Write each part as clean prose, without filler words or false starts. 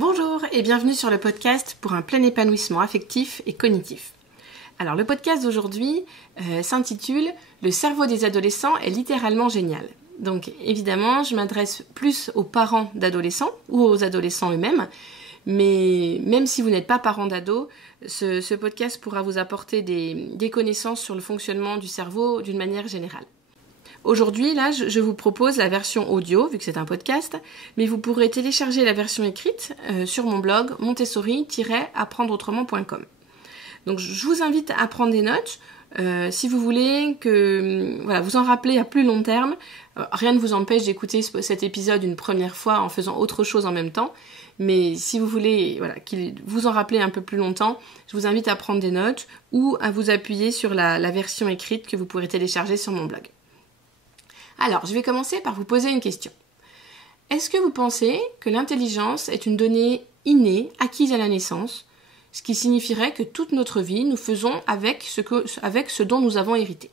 Bonjour et bienvenue sur le podcast pour un plein épanouissement affectif et cognitif. Alors le podcast d'aujourd'hui s'intitule « Le cerveau des adolescents est littéralement génial ». Donc évidemment, je m'adresse plus aux parents d'adolescents ou aux adolescents eux-mêmes, mais même si vous n'êtes pas parent d'ado, ce podcast pourra vous apporter des connaissances sur le fonctionnement du cerveau d'une manière générale. Aujourd'hui, là, je vous propose la version audio, vu que c'est un podcast, mais vous pourrez télécharger la version écrite sur mon blog montessori-apprendreautrement.com. Donc, je vous invite à prendre des notes. Si vous voulez que vous en rappelez à plus long terme, rien ne vous empêche d'écouter cet épisode une première fois en faisant autre chose en même temps. Mais si vous voulez qu'il vous en rappelez un peu plus longtemps, je vous invite à prendre des notes ou à vous appuyer sur la version écrite que vous pourrez télécharger sur mon blog. Alors, je vais commencer par vous poser une question. Est-ce que vous pensez que l'intelligence est une donnée innée, acquise à la naissance, ce qui signifierait que toute notre vie, nous faisons avec ce dont nous avons hérité?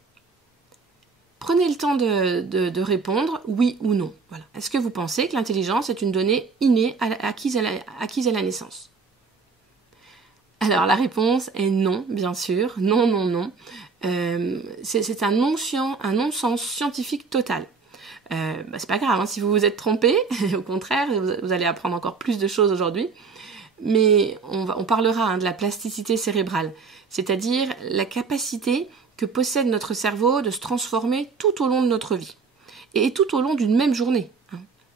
Prenez le temps de répondre oui ou non. Voilà. Est-ce que vous pensez que l'intelligence est une donnée innée, acquise à la naissance? Alors, la réponse est non, bien sûr. Non. C'est un non-sens scientifique total. C'est pas grave si vous vous êtes trompé, au contraire, vous allez apprendre encore plus de choses aujourd'hui. Mais on parlera de la plasticité cérébrale, c'est-à-dire la capacité que possède notre cerveau de se transformer tout au long de notre vie. Et tout au long d'une même journée.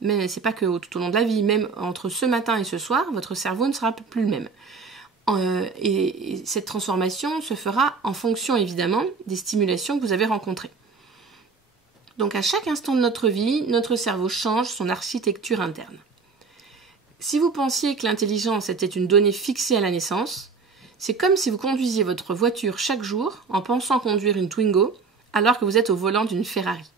Mais c'est pas que tout au long de la vie, même entre ce matin et ce soir, votre cerveau ne sera plus le même. Et cette transformation se fera en fonction évidemment des stimulations que vous avez rencontrées. Donc à chaque instant de notre vie, notre cerveau change son architecture interne. Si vous pensiez que l'intelligence était une donnée fixée à la naissance, c'est comme si vous conduisiez votre voiture chaque jour en pensant conduire une Twingo alors que vous êtes au volant d'une Ferrari.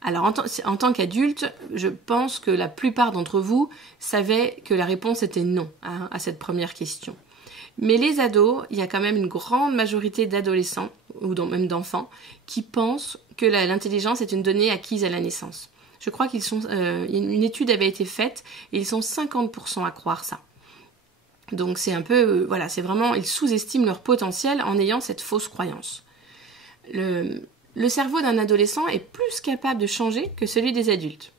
Alors en tant qu'adulte, je pense que la plupart d'entre vous savaient que la réponse était non à cette première question. Mais les ados, il y a quand même une grande majorité d'adolescents, ou même d'enfants, qui pensent que l'intelligence est une donnée acquise à la naissance. Je crois une étude avait été faite, et ils sont 50% à croire ça. Donc c'est un peu, c'est vraiment, ils sous-estiment leur potentiel en ayant cette fausse croyance. Le cerveau d'un adolescent est plus capable de changer que celui des adultes.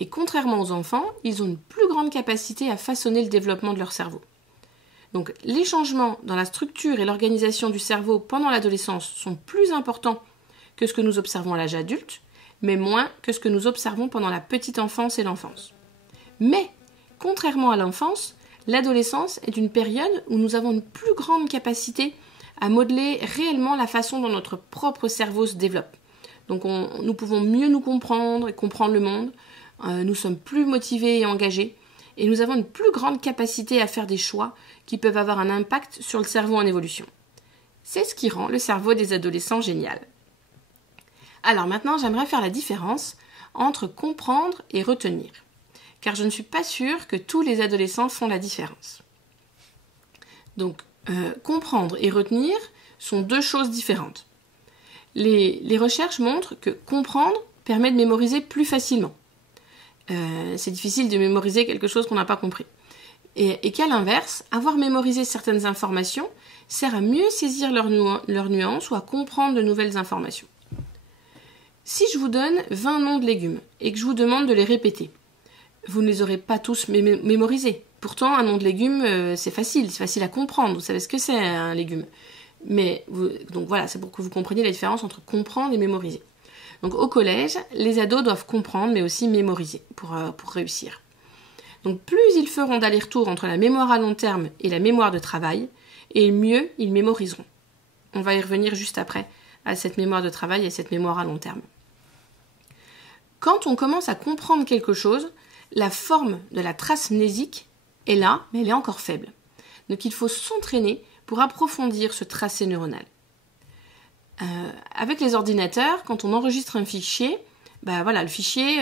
Et contrairement aux enfants, ils ont une plus grande capacité à façonner le développement de leur cerveau. Donc les changements dans la structure et l'organisation du cerveau pendant l'adolescence sont plus importants que ce que nous observons à l'âge adulte, mais moins que ce que nous observons pendant la petite enfance et l'enfance. Mais, contrairement à l'enfance, l'adolescence est une période où nous avons une plus grande capacité à modeler réellement la façon dont notre propre cerveau se développe. Donc nous pouvons mieux nous comprendre et comprendre le monde, nous sommes plus motivés et engagés, et nous avons une plus grande capacité à faire des choix qui peuvent avoir un impact sur le cerveau en évolution. C'est ce qui rend le cerveau des adolescents génial. Alors maintenant, j'aimerais faire la différence entre comprendre et retenir, car je ne suis pas sûre que tous les adolescents font la différence. Donc, comprendre et retenir sont deux choses différentes. Les recherches montrent que comprendre permet de mémoriser plus facilement. C'est difficile de mémoriser quelque chose qu'on n'a pas compris. Et qu'à l'inverse, avoir mémorisé certaines informations sert à mieux saisir leurs nuances ou à comprendre de nouvelles informations. Si je vous donne 20 noms de légumes et que je vous demande de les répéter, vous ne les aurez pas tous mémorisés. Pourtant, un nom de légume, c'est facile à comprendre. Vous savez ce que c'est un légume. Donc voilà, c'est pour que vous compreniez la différence entre comprendre et mémoriser. Donc au collège, les ados doivent comprendre mais aussi mémoriser pour réussir. Donc plus ils feront d'aller-retour entre la mémoire à long terme et la mémoire de travail, et mieux ils mémoriseront. On va y revenir juste après à cette mémoire de travail et cette mémoire à long terme. Quand on commence à comprendre quelque chose, la forme de la trace mnésique est là, mais elle est encore faible. Donc il faut s'entraîner pour approfondir ce tracé neuronal. Avec les ordinateurs, quand on enregistre un fichier, le fichier,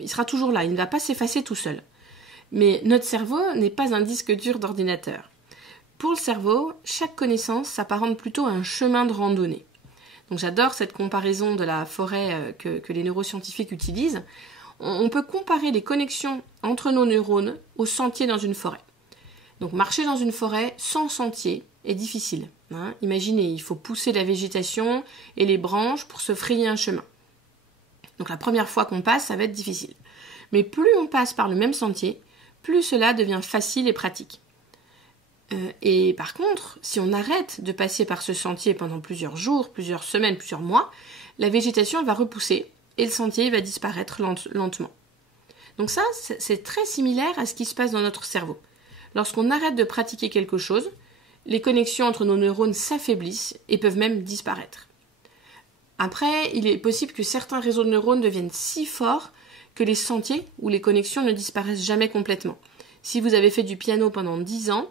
il sera toujours là, il ne va pas s'effacer tout seul. Mais notre cerveau n'est pas un disque dur d'ordinateur. Pour le cerveau, chaque connaissance s'apparente plutôt à un chemin de randonnée. Donc j'adore cette comparaison de la forêt que les neuroscientifiques utilisent. On peut comparer les connexions entre nos neurones au sentier dans une forêt. Donc marcher dans une forêt sans sentier est difficile. Imaginez, il faut pousser la végétation et les branches pour se frayer un chemin. Donc la première fois qu'on passe, ça va être difficile. Mais plus on passe par le même sentier, plus cela devient facile et pratique. Et par contre, si on arrête de passer par ce sentier pendant plusieurs jours, plusieurs semaines, plusieurs mois, la végétation va repousser et le sentier va disparaître lentement. Donc ça, c'est très similaire à ce qui se passe dans notre cerveau. Lorsqu'on arrête de pratiquer quelque chose, les connexions entre nos neurones s'affaiblissent et peuvent même disparaître. Après, il est possible que certains réseaux de neurones deviennent si forts que les sentiers ou les connexions ne disparaissent jamais complètement. Si vous avez fait du piano pendant 10 ans,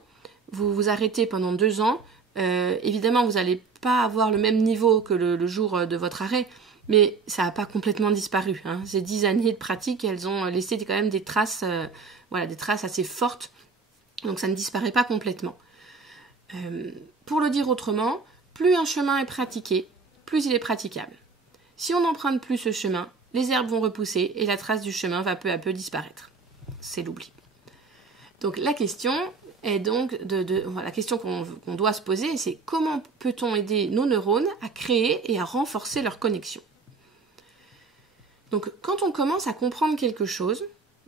vous vous arrêtez pendant 2 ans, évidemment vous n'allez pas avoir le même niveau que le jour de votre arrêt, mais ça n'a pas complètement disparu. Ces 10 années de pratique, elles ont laissé quand même des traces, des traces assez fortes, donc ça ne disparaît pas complètement. Pour le dire autrement, plus un chemin est pratiqué, plus il est praticable. Si on n'emprunte plus ce chemin, les herbes vont repousser et la trace du chemin va peu à peu disparaître. C'est l'oubli. Donc la question est donc la question qu'on doit se poser, c'est comment peut-on aider nos neurones à créer et à renforcer leur connexion. Donc quand on commence à comprendre quelque chose,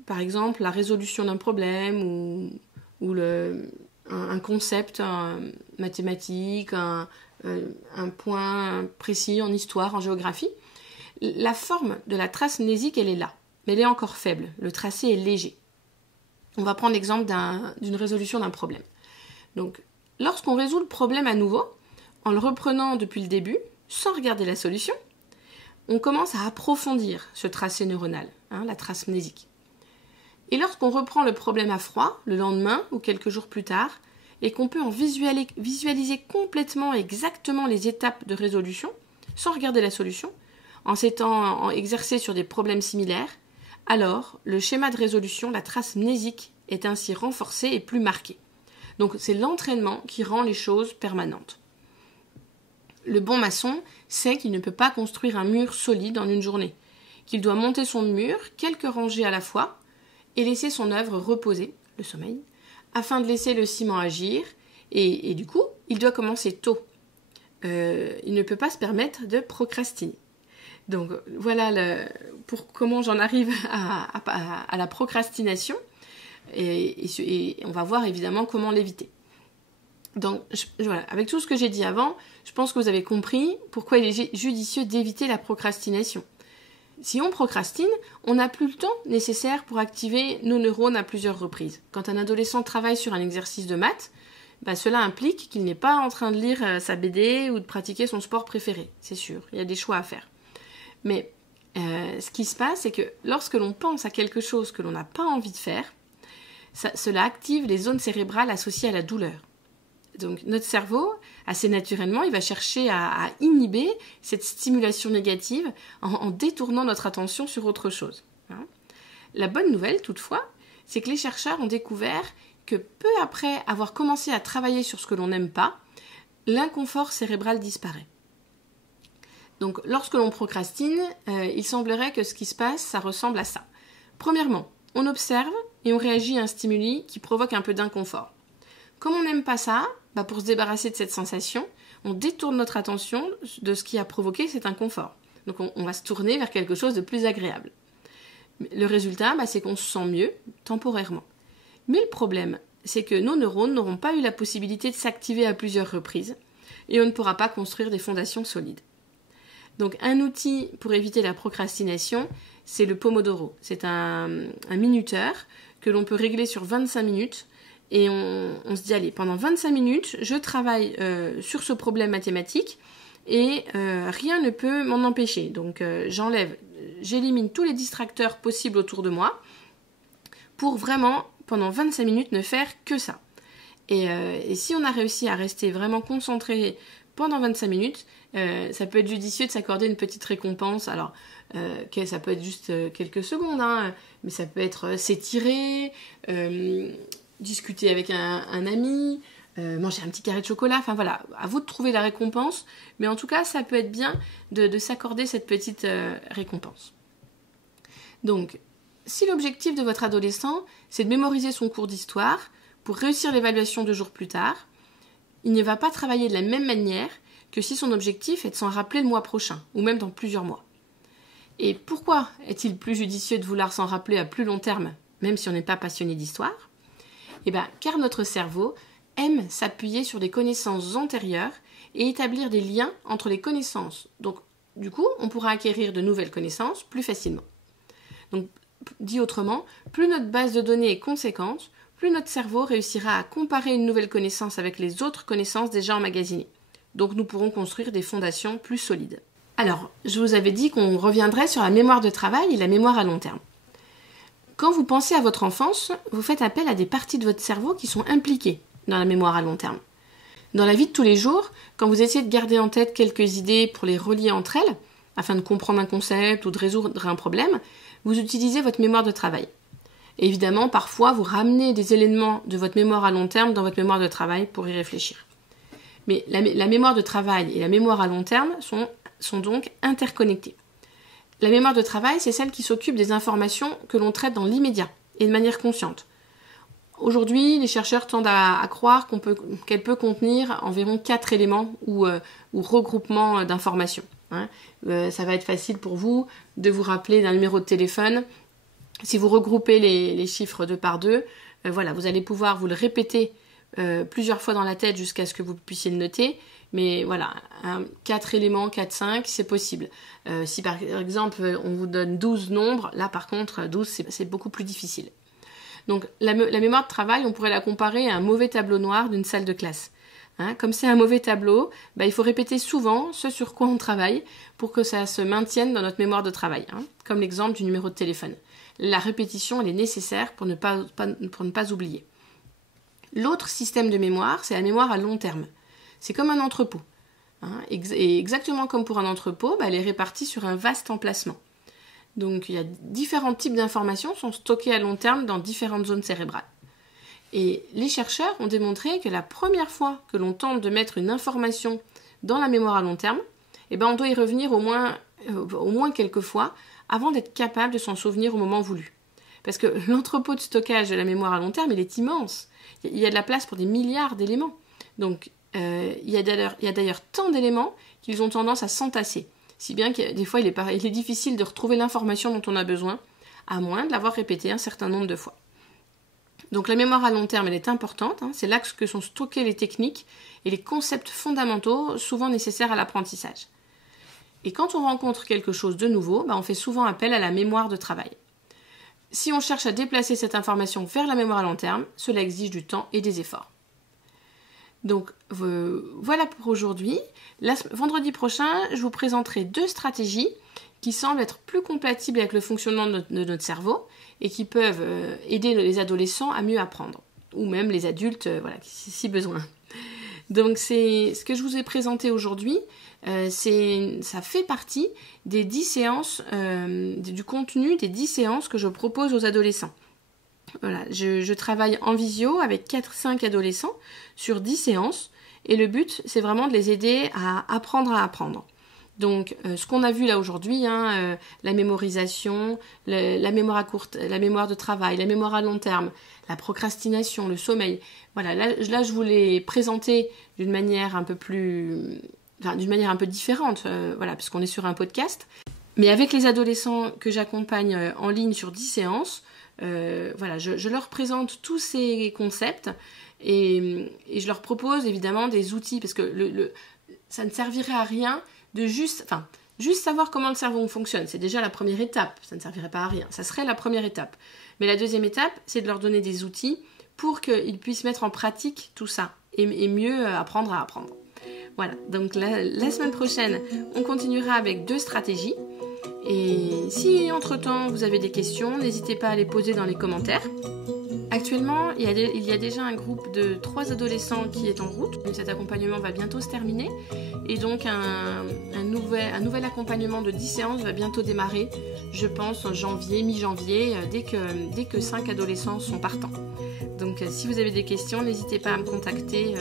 par exemple la résolution d'un problème ou un concept mathématique, un point précis en histoire, en géographie, la forme de la trace mnésique, elle est là, mais elle est encore faible, le tracé est léger. On va prendre l'exemple d'une résolution d'un problème. Donc, lorsqu'on résout le problème à nouveau, en le reprenant depuis le début, sans regarder la solution, on commence à approfondir ce tracé neuronal, la trace mnésique. Et lorsqu'on reprend le problème à froid, le lendemain ou quelques jours plus tard, et qu'on peut en visualiser complètement exactement les étapes de résolution, sans regarder la solution, en s'étant exercé sur des problèmes similaires, alors le schéma de résolution, la trace mnésique, est ainsi renforcée et plus marquée. Donc c'est l'entraînement qui rend les choses permanentes. Le bon maçon sait qu'il ne peut pas construire un mur solide en une journée, qu'il doit monter son mur quelques rangées à la fois et laisser son œuvre reposer, le sommeil, afin de laisser le ciment agir, et du coup, il doit commencer tôt. Il ne peut pas se permettre de procrastiner. Donc voilà pour comment j'en arrive à la procrastination, et on va voir évidemment comment l'éviter. Donc voilà, avec tout ce que j'ai dit avant, je pense que vous avez compris pourquoi il est judicieux d'éviter la procrastination. Si on procrastine, on n'a plus le temps nécessaire pour activer nos neurones à plusieurs reprises. Quand un adolescent travaille sur un exercice de maths, cela implique qu'il n'est pas en train de lire sa BD ou de pratiquer son sport préféré, c'est sûr, il y a des choix à faire. Mais ce qui se passe, c'est que lorsque l'on pense à quelque chose que l'on n'a pas envie de faire, cela active les zones cérébrales associées à la douleur. Donc notre cerveau, assez naturellement, il va chercher à inhiber cette stimulation négative en détournant notre attention sur autre chose. La bonne nouvelle, toutefois, c'est que les chercheurs ont découvert que peu après avoir commencé à travailler sur ce que l'on n'aime pas, l'inconfort cérébral disparaît. Donc lorsque l'on procrastine, il semblerait que ce qui se passe, ça ressemble à ça. Premièrement, on observe et on réagit à un stimuli qui provoque un peu d'inconfort. Comme on n'aime pas ça, pour se débarrasser de cette sensation, on détourne notre attention de ce qui a provoqué cet inconfort. Donc on va se tourner vers quelque chose de plus agréable. Le résultat, c'est qu'on se sent mieux temporairement. Mais le problème, c'est que nos neurones n'auront pas eu la possibilité de s'activer à plusieurs reprises et on ne pourra pas construire des fondations solides. Donc un outil pour éviter la procrastination, c'est le Pomodoro. C'est un minuteur que l'on peut régler sur 25 minutes et on se dit, allez, pendant 25 minutes, je travaille sur ce problème mathématique et rien ne peut m'en empêcher. Donc j'élimine tous les distracteurs possibles autour de moi pour vraiment, pendant 25 minutes, ne faire que ça. Et si on a réussi à rester vraiment concentré pendant 25 minutes, ça peut être judicieux de s'accorder une petite récompense. Alors, ça peut être juste quelques secondes, mais ça peut être s'étirer, discuter avec un ami, manger un petit carré de chocolat. Enfin voilà, à vous de trouver la récompense. Mais en tout cas, ça peut être bien de s'accorder cette petite récompense. Donc, si l'objectif de votre adolescent, c'est de mémoriser son cours d'histoire pour réussir l'évaluation 2 jours plus tard, il ne va pas travailler de la même manière que si son objectif est de s'en rappeler le mois prochain, ou même dans plusieurs mois. Et pourquoi est-il plus judicieux de vouloir s'en rappeler à plus long terme, même si on n'est pas passionné d'histoire ? Car notre cerveau aime s'appuyer sur des connaissances antérieures et établir des liens entre les connaissances. Donc, du coup, on pourra acquérir de nouvelles connaissances plus facilement. Donc, dit autrement, plus notre base de données est conséquente, plus notre cerveau réussira à comparer une nouvelle connaissance avec les autres connaissances déjà emmagasinées. Donc, nous pourrons construire des fondations plus solides. Alors, je vous avais dit qu'on reviendrait sur la mémoire de travail et la mémoire à long terme. Quand vous pensez à votre enfance, vous faites appel à des parties de votre cerveau qui sont impliquées dans la mémoire à long terme. Dans la vie de tous les jours, quand vous essayez de garder en tête quelques idées pour les relier entre elles, afin de comprendre un concept ou de résoudre un problème, vous utilisez votre mémoire de travail. Et évidemment, parfois, vous ramenez des éléments de votre mémoire à long terme dans votre mémoire de travail pour y réfléchir. Mais la mémoire de travail et la mémoire à long terme sont donc interconnectées. La mémoire de travail, c'est celle qui s'occupe des informations que l'on traite dans l'immédiat et de manière consciente. Aujourd'hui, les chercheurs tendent à croire qu'elle peut contenir environ 4 éléments ou regroupements d'informations. Ça va être facile pour vous de vous rappeler d'un numéro de téléphone. Si vous regroupez les chiffres 2 par 2, vous allez pouvoir vous le répéter plusieurs fois dans la tête jusqu'à ce que vous puissiez le noter. Mais voilà, 4 éléments, 4, 5, c'est possible. Si par exemple on vous donne 12 nombres, là par contre 12 c'est beaucoup plus difficile. Donc la mémoire de travail, on pourrait la comparer à un mauvais tableau noir d'une salle de classe. Comme c'est un mauvais tableau, il faut répéter souvent ce sur quoi on travaille pour que ça se maintienne dans notre mémoire de travail. Comme l'exemple du numéro de téléphone. La répétition, elle est nécessaire pour ne pas oublier. L'autre système de mémoire, c'est la mémoire à long terme. C'est comme un entrepôt. Et exactement comme pour un entrepôt, elle est répartie sur un vaste emplacement. Donc il y a différents types d'informations qui sont stockées à long terme dans différentes zones cérébrales. Et les chercheurs ont démontré que la première fois que l'on tente de mettre une information dans la mémoire à long terme, on doit y revenir au moins quelques fois avant d'être capable de s'en souvenir au moment voulu. Parce que l'entrepôt de stockage de la mémoire à long terme, il est immense. Il y a de la place pour des milliards d'éléments. Donc il y a d'ailleurs tant d'éléments qu'ils ont tendance à s'entasser. Si bien que des fois, il est difficile de retrouver l'information dont on a besoin, à moins de l'avoir répétée un certain nombre de fois. Donc la mémoire à long terme, elle est importante. C'est là que sont stockées les techniques et les concepts fondamentaux, souvent nécessaires à l'apprentissage. Et quand on rencontre quelque chose de nouveau, on fait souvent appel à la mémoire de travail. Si on cherche à déplacer cette information vers la mémoire à long terme, cela exige du temps et des efforts. Donc voilà pour aujourd'hui. Vendredi prochain, je vous présenterai 2 stratégies qui semblent être plus compatibles avec le fonctionnement de notre cerveau et qui peuvent aider les adolescents à mieux apprendre, ou même les adultes, si besoin. Donc c'est ce que je vous ai présenté aujourd'hui, ça fait partie des 10 séances, du contenu des 10 séances que je propose aux adolescents. Voilà, je travaille en visio avec 4-5 adolescents sur 10 séances et le but c'est vraiment de les aider à apprendre. Donc ce qu'on a vu là aujourd'hui, la mémorisation, la mémoire de travail, la mémoire à long terme, la procrastination, le sommeil, voilà, là je vous l'ai présenté d'une manière un peu différente, puisqu'on est sur un podcast. Mais avec les adolescents que j'accompagne en ligne sur 10 séances, je leur présente tous ces concepts et je leur propose évidemment des outils parce que ça ne servirait à rien de juste savoir comment le cerveau fonctionne. C'est déjà la première étape, ça ne servirait pas à rien, ça serait la première étape. Mais la deuxième étape, c'est de leur donner des outils pour qu'ils puissent mettre en pratique tout ça et mieux apprendre à apprendre. Voilà, donc la semaine prochaine, on continuera avec 2 stratégies. Et si entre-temps vous avez des questions, n'hésitez pas à les poser dans les commentaires. Actuellement, il y a déjà un groupe de 3 adolescents qui est en route. Cet accompagnement va bientôt se terminer. Et donc un nouvel accompagnement de 10 séances va bientôt démarrer, je pense en mi-janvier, dès que 5 adolescents sont partants. Donc si vous avez des questions, n'hésitez pas à me contacter,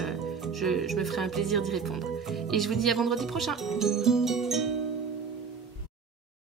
je me ferai un plaisir d'y répondre. Et je vous dis à vendredi prochain.